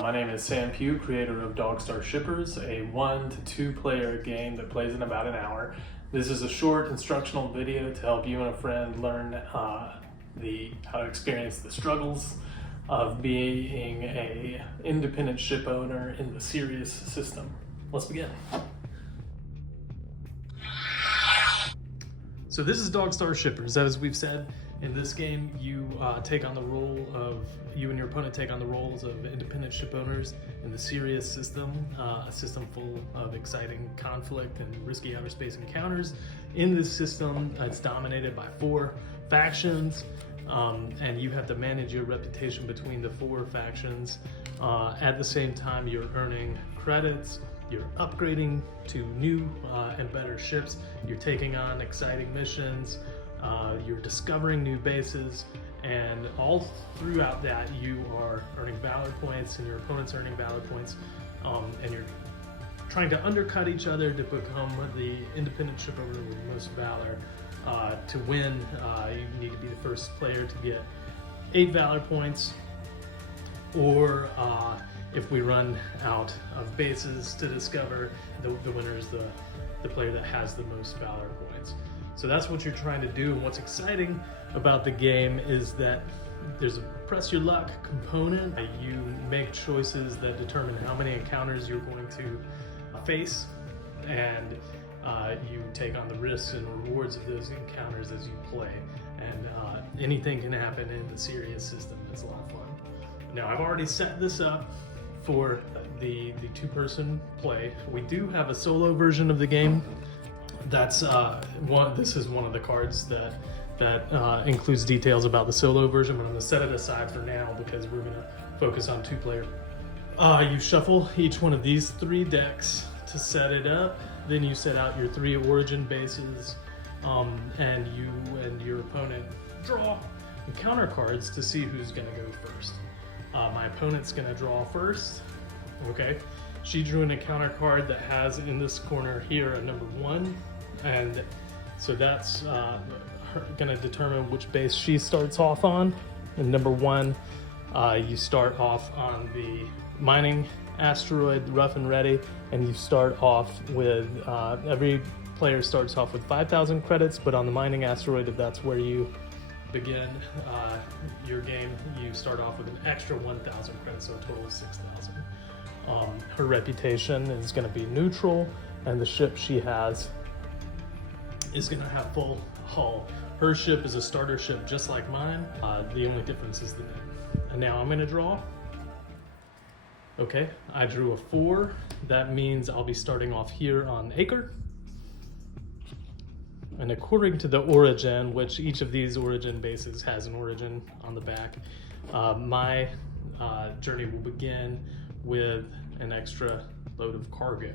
My name is Sam Pugh, creator of Dogstar Shippers, a 1 to 2 player game that plays in about an hour. This is a short instructional video to help you and a friend learn how to experience the struggles of being a independent ship owner in the Sirius system. Let's begin. So this is Dogstar Shippers. As we've said, in this game, you and your opponent take on the roles of independent ship owners in the Sirius system, a system full of exciting conflict and risky outer space encounters. In this system, it's dominated by 4 factions, and you have to manage your reputation between the 4 factions. At the same time, you're earning credits, you're upgrading to new and better ships, you're taking on exciting missions, you're discovering new bases, and all throughout that you are earning valor points and your opponent's earning valor points, and you're trying to undercut each other to become the independent ship owner with the most valor. To win, you need to be the first player to get 8 valor points, or if we run out of bases to discover, the winner is the player that has the most valor points. So that's what you're trying to do, and what's exciting about the game is that there's a press your luck component. You make choices that determine how many encounters you're going to face, and you take on the risks and rewards of those encounters as you play. And anything can happen in the Sirius system. It's a lot of fun. Now, I've already set this up for the 2-person play. We do have a solo version of the game. That's this is one of the cards that includes details about the solo version, but I'm gonna set it aside for now because we're gonna focus on 2-player. You shuffle each one of these 3 decks to set it up. Then you set out your 3 origin bases, and you and your opponent draw encounter cards to see who's gonna go first. My opponent's gonna draw first. Okay, she drew an encounter card that has in this corner here a number 1, and so that's gonna determine which base she starts off on. And number 1, you start off on the mining asteroid, rough and ready, and you start off with every player starts off with 5,000 credits, but on the mining asteroid, if that's where you begin your game, you start off with an extra 1,000 credits, so a total of 6,000. Her reputation is going to be neutral, and the ship she has is going to have full hull. Her ship is a starter ship just like mine. The only difference is the name. And now I'm going to draw. Okay, I drew a 4. That means I'll be starting off here on Acre. And according to the origin, which each of these origin bases has an origin on the back, my journey will begin with an extra load of cargo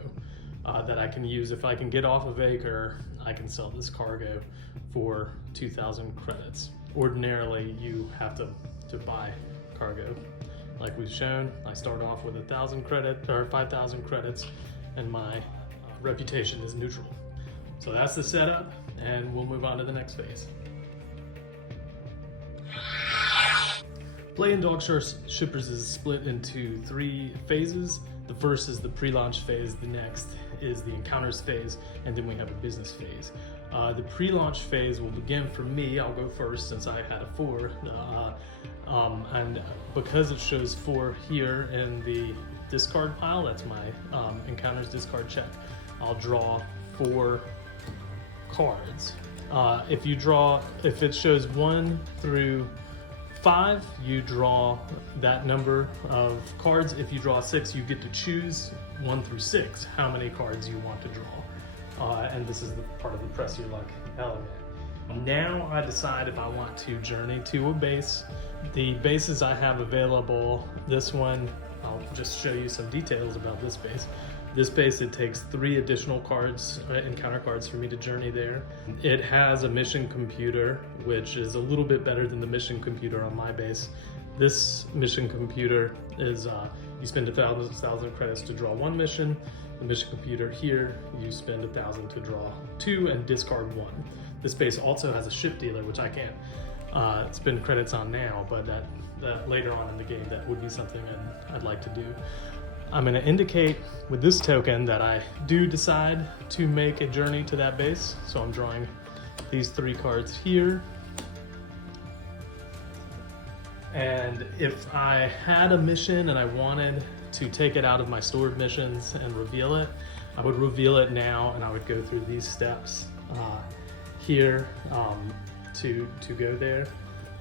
that I can use. If I can get off of Acre, I can sell this cargo for 2,000 credits. Ordinarily, you have to buy cargo. Like we've shown, I start off with 1,000 credit or 5,000 credits, and my reputation is neutral. So that's the setup, and we'll move on to the next phase. Play in Dogstar Shippers is split into 3 phases. The first is the pre-launch phase, the next is the encounters phase, and then we have a business phase. The pre-launch phase will begin for me. I'll go first since I had a 4. And because it shows 4 here in the discard pile, that's my encounters discard check, I'll draw 4 cards. If it shows 1 through 5, you draw that number of cards. If you draw 6, you get to choose 1 through 6 how many cards you want to draw. And this is the part of the press your luck element. Now I decide if I want to journey to a base. The bases I have available, this one, I'll just show you some details about this base. This base, it takes 3 additional cards, encounter cards, for me to journey there. It has a mission computer, which is a little bit better than the mission computer on my base. This mission computer is, you spend 1,000 credits to draw 1 mission. The mission computer here, you spend 1,000 to draw 2 and discard 1. This base also has a ship dealer, which I can't spend credits on now, but that later on in the game, that would be something I'd like to do. I'm going to indicate with this token that I do decide to make a journey to that base. So I'm drawing these 3 cards here. And if I had a mission and I wanted to take it out of my stored missions and reveal it, I would reveal it now, and I would go through these steps here to go there.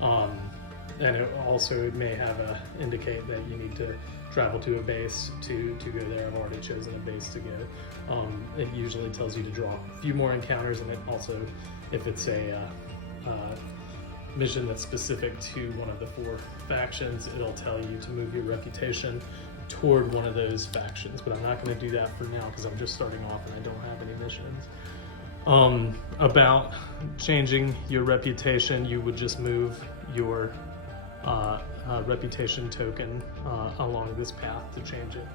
And it also may have indicate that you need to travel to a base to go there. I've already chosen a base to go. It usually tells you to draw a few more encounters, and it also, if it's a mission that's specific to one of the 4 factions, it'll tell you to move your reputation toward one of those factions. But I'm not going to do that for now because I'm just starting off and I don't have any missions. About changing your reputation, you would just move your reputation token along this path to change it.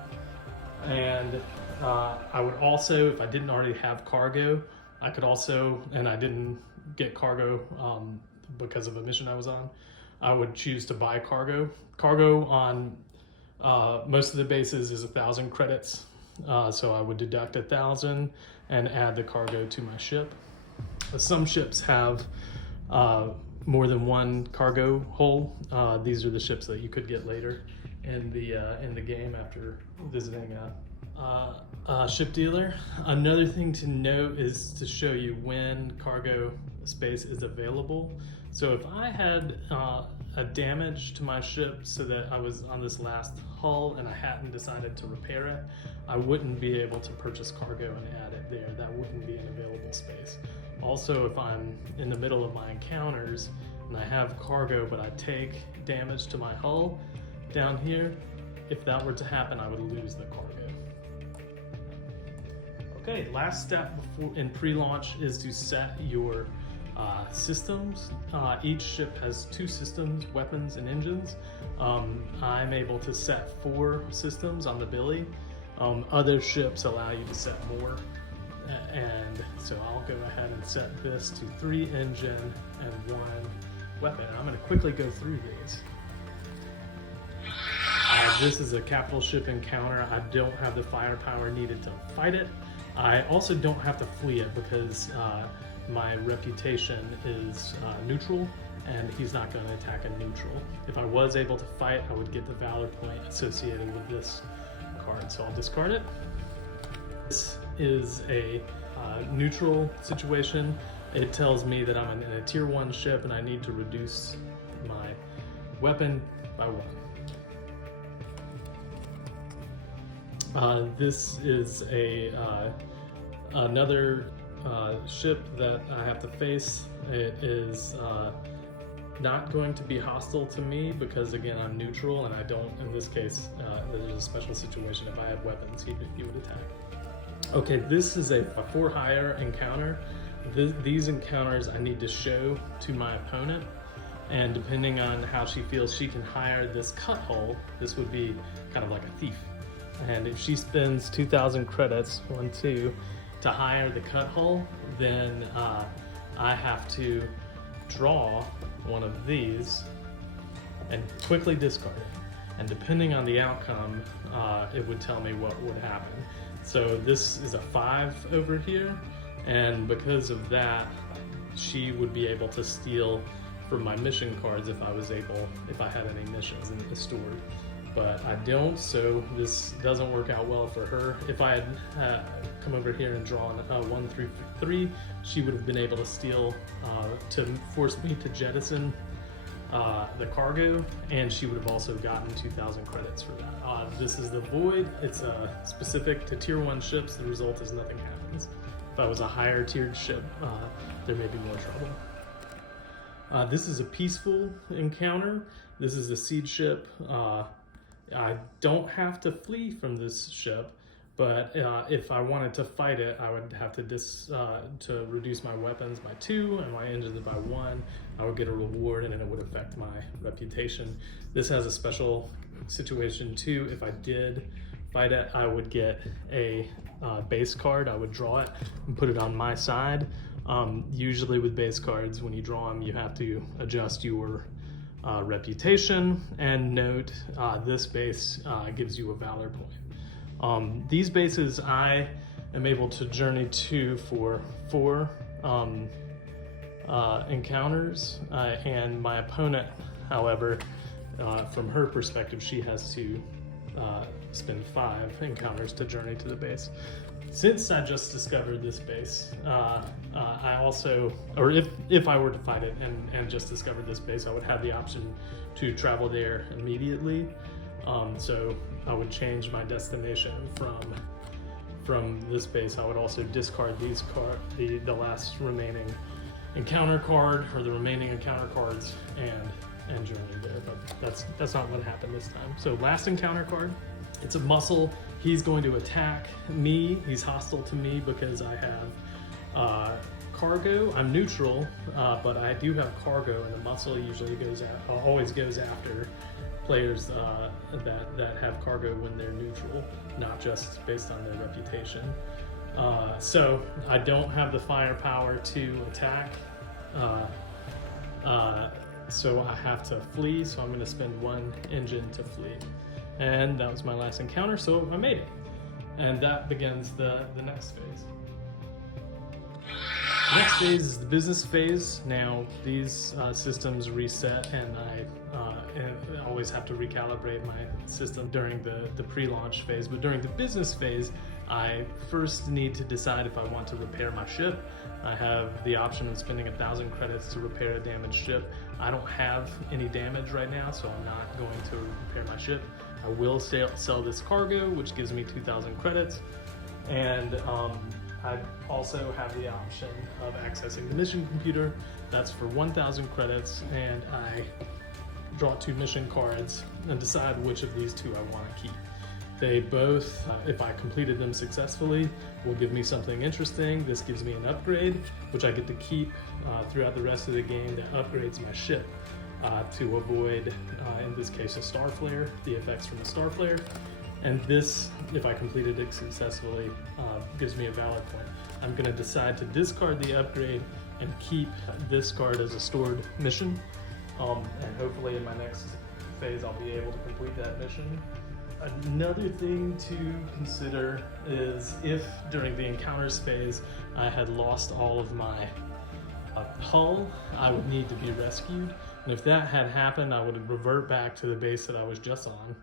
And I would also, if I didn't already have cargo, I could also, and I didn't get cargo because of a mission I was on, I would choose to buy cargo. Cargo on most of the bases is 1,000 credits, so I would deduct 1,000 and add the cargo to my ship. Some ships have more than 1 cargo hull. These are the ships that you could get later in the game after visiting a ship dealer. Another thing to note is to show you when cargo space is available. So if I had a damage to my ship so that I was on this last hull and I hadn't decided to repair it, I wouldn't be able to purchase cargo and add it there. That wouldn't be an available space. Also, if I'm in the middle of my encounters and I have cargo but I take damage to my hull down here, if that were to happen, I would lose the cargo. Okay, last step in pre-launch is to set your systems. Each ship has 2 systems, weapons and engines. I'm able to set 4 systems on the Billy. Other ships allow you to set more. And so I'll go ahead and set this to 3 engine and 1 weapon. I'm going to quickly go through these. This is a capital ship encounter. I don't have the firepower needed to fight it. I also don't have to flee it because my reputation is neutral, and he's not going to attack a neutral. If I was able to fight, I would get the Valor point associated with this card, so I'll discard it. This is a neutral situation. It tells me that I'm in a tier 1 ship and I need to reduce my weapon by 1. This is another ship that I have to face. It is not going to be hostile to me because, again, I'm neutral and I don't, in this case, there's a special situation. If I had weapons, he would attack. Okay, this is a for hire encounter. These encounters I need to show to my opponent, and depending on how she feels, she can hire this cut hull. This would be kind of like a thief. And if she spends 2,000 credits, 1, 2, to hire the cut hull, then I have to draw one of these and quickly discard it. And depending on the outcome, it would tell me what would happen. So this is a 5 over here, and because of that, she would be able to steal from my mission cards if I had any missions in the store. But I don't, so this doesn't work out well for her. If I had come over here and drawn 1 through 3, she would have been able to steal to force me to jettison the cargo, and she would have also gotten 2,000 credits for that. This is the Void. It's specific to tier 1 ships. The result is nothing happens. If I was a higher tiered ship, there may be more trouble. This is a peaceful encounter. This is a siege ship. I don't have to flee from this ship, but if I wanted to fight it, I would have to reduce my weapons by 2 and my engines by 1. I would get a reward, and it would affect my reputation. This has a special situation too. If I did fight it, I would get a base card. I would draw it and put it on my side. Usually with base cards, when you draw them, you have to adjust your reputation, and note this base gives you a valor point. These bases I am able to journey to for 4 encounters, and my opponent, however, from her perspective, she has to spend 5 encounters to journey to the base. Since I just discovered this base, I also, or if I were to fight it and just discovered this base, I would have the option to travel there immediately. So I would change my destination from this base. I would also discard these the last remaining encounter card, or the remaining encounter cards, and journey there. But that's not what happened this time. So last encounter card, it's a muscle. He's going to attack me. He's hostile to me because I have cargo. I'm neutral, but I do have cargo, and the muscle usually always goes after players that have cargo when they're neutral, not just based on their reputation. So I don't have the firepower to attack, so I have to flee. So I'm going to spend 1 engine to flee. And that was my last encounter, so I made it. And that begins the next phase. Next phase is the business phase. Now, these systems reset, and I always have to recalibrate my system during the pre-launch phase. But during the business phase, I first need to decide if I want to repair my ship. I have the option of spending 1,000 credits to repair a damaged ship. I don't have any damage right now, so I'm not going to repair my ship. I will sell this cargo, which gives me 2,000 credits. And I also have the option of accessing the mission computer. That's for 1,000 credits, and I draw 2 mission cards and decide which of these 2 I want to keep. They both, if I completed them successfully, will give me something interesting. This gives me an upgrade, which I get to keep throughout the rest of the game, that upgrades my ship to avoid, in this case, a star flare, the effects from a star flare. And this, if I completed it successfully, gives me a valor point. I'm going to decide to discard the upgrade and keep this card as a stored mission. And hopefully in my next phase, I'll be able to complete that mission. Another thing to consider is if during the encounters phase I had lost all of my hull, I would need to be rescued. And if that had happened, I would revert back to the base that I was just on.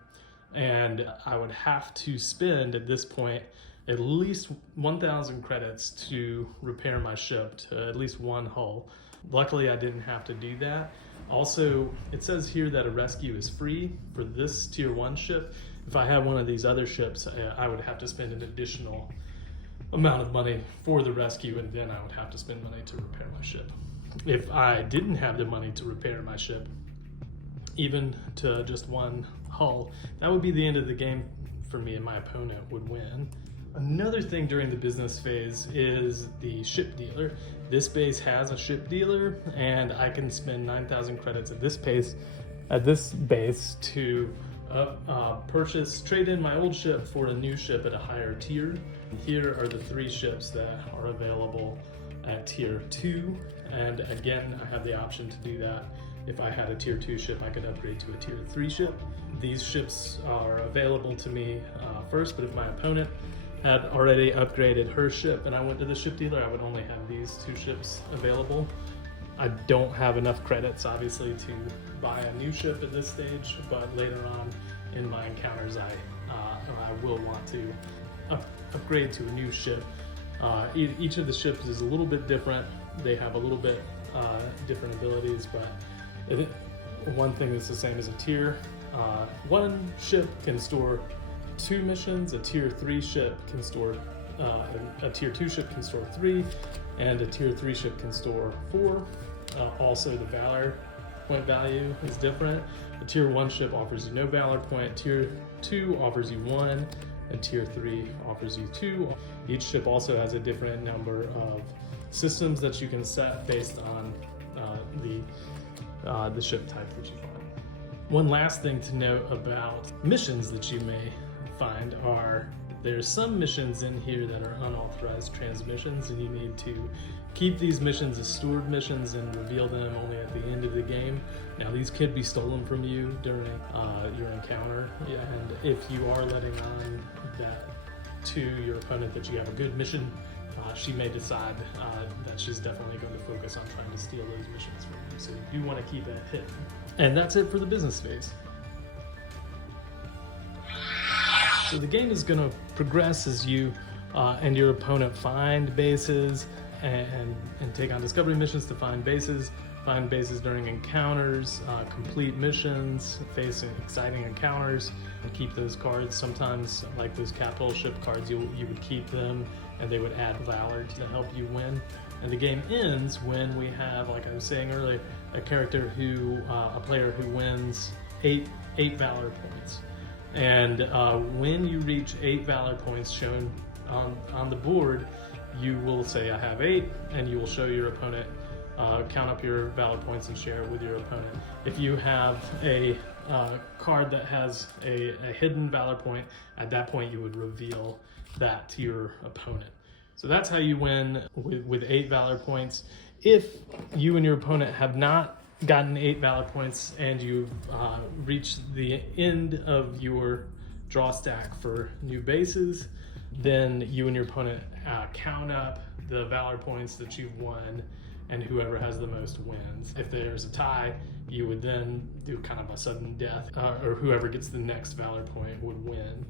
And I would have to spend, at this point, at least 1,000 credits to repair my ship to at least 1 hull. Luckily, I didn't have to do that. Also, it says here that a rescue is free for this tier 1 ship. If I had one of these other ships, I would have to spend an additional amount of money for the rescue, and then I would have to spend money to repair my ship. If I didn't have the money to repair my ship, even to just 1 hull, that would be the end of the game for me, and my opponent would win. Another thing during the business phase is the ship dealer. This base has a ship dealer, and I can spend 9,000 credits at this base to trade in my old ship for a new ship at a higher tier. Here are the 3 ships that are available at tier 2, and again, I have the option to do that. If I had a tier 2 ship, I could upgrade to a tier 3 ship. These ships are available to me first, but if my opponent had already upgraded her ship and I went to the ship dealer, I would only have these 2 ships available. I don't have enough credits, obviously, to buy a new ship at this stage, but later on in my encounters, I will want to upgrade to a new ship. Each of the ships is a little bit different. They have a little bit different abilities, but one thing that's the same as a tier. 1 ship can store 2 missions, a tier 3 ship can store, a tier 2 ship can store 3, and a tier 3 ship can store 4. Also, the valor point value is different. A tier 1 ship offers you no valor point, tier 2 offers you 1, and tier 3 offers you 2. Each ship also has a different number of systems that you can set based on the ship type that you find. One last thing to note about missions that you may find are There's some missions in here that are unauthorized transmissions, and you need to keep these missions as stored missions and reveal them only at the end of the game. Now, these could be stolen from you during your encounter, and if you are letting on that to your opponent that you have a good mission, she may decide that she's definitely going to focus on trying to steal those missions from you. So you do want to keep that hidden. And that's it for the business phase. So the game is going to progress as you and your opponent find bases and take on discovery missions to find bases during encounters, complete missions, face exciting encounters, and keep those cards. Sometimes, like those capital ship cards, you would keep them, and they would add valor to help you win. And the game ends when we have, like I was saying earlier, a player who wins eight valor points. And when you reach 8 valor points shown on the board, you will say, I have 8, and you will show your opponent, count up your valor points and share it with your opponent. If you have a card that has a hidden valor point, at that point you would reveal that to your opponent. So that's how you win with 8 valor points. If you and your opponent have not gotten 8 valor points and you've reached the end of your draw stack for new bases, then you and your opponent count up the valor points that you've won, and whoever has the most wins. If there's a tie, you would then do kind of a sudden death, or whoever gets the next valor point would win.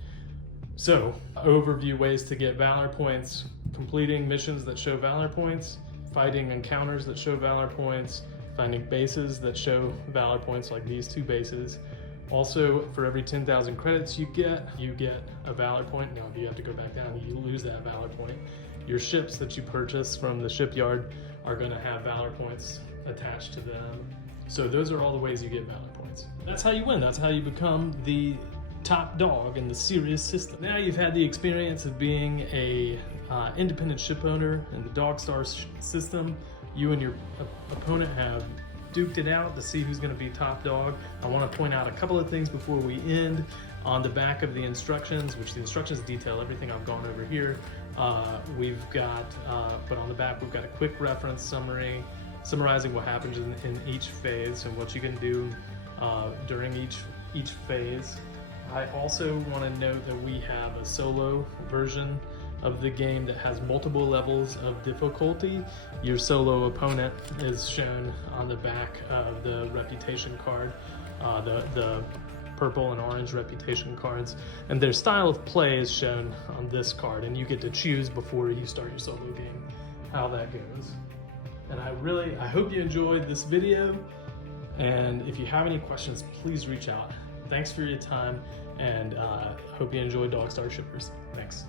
So, overview ways to get valor points: completing missions that show valor points, fighting encounters that show valor points, finding bases that show valor points like these 2 bases. Also, for every 10,000 credits you get a valor point. Now, if you have to go back down, you lose that valor point. Your ships that you purchase from the shipyard are going to have valor points attached to them. So those are all the ways you get valor points. That's how you win. That's how you become the top dog in the Sirius system. Now you've had the experience of being a independent ship owner in the Dogstar system. You and your opponent have duked it out to see who's going to be top dog. I want to point out a couple of things before we end. On the back of the instructions, which the instructions detail everything I've gone over here, we've got, but on the back we've got a quick reference summary summarizing what happens in each phase and what you can do during each phase. I also want to note that we have a solo version of the game that has multiple levels of difficulty. Your solo opponent is shown on the back of the reputation card, the purple and orange reputation cards, and their style of play is shown on this card, and you get to choose before you start your solo game how that goes. And I hope you enjoyed this video, and if you have any questions, please reach out. Thanks for your time, and hope you enjoy Dogstar Shippers. Thanks.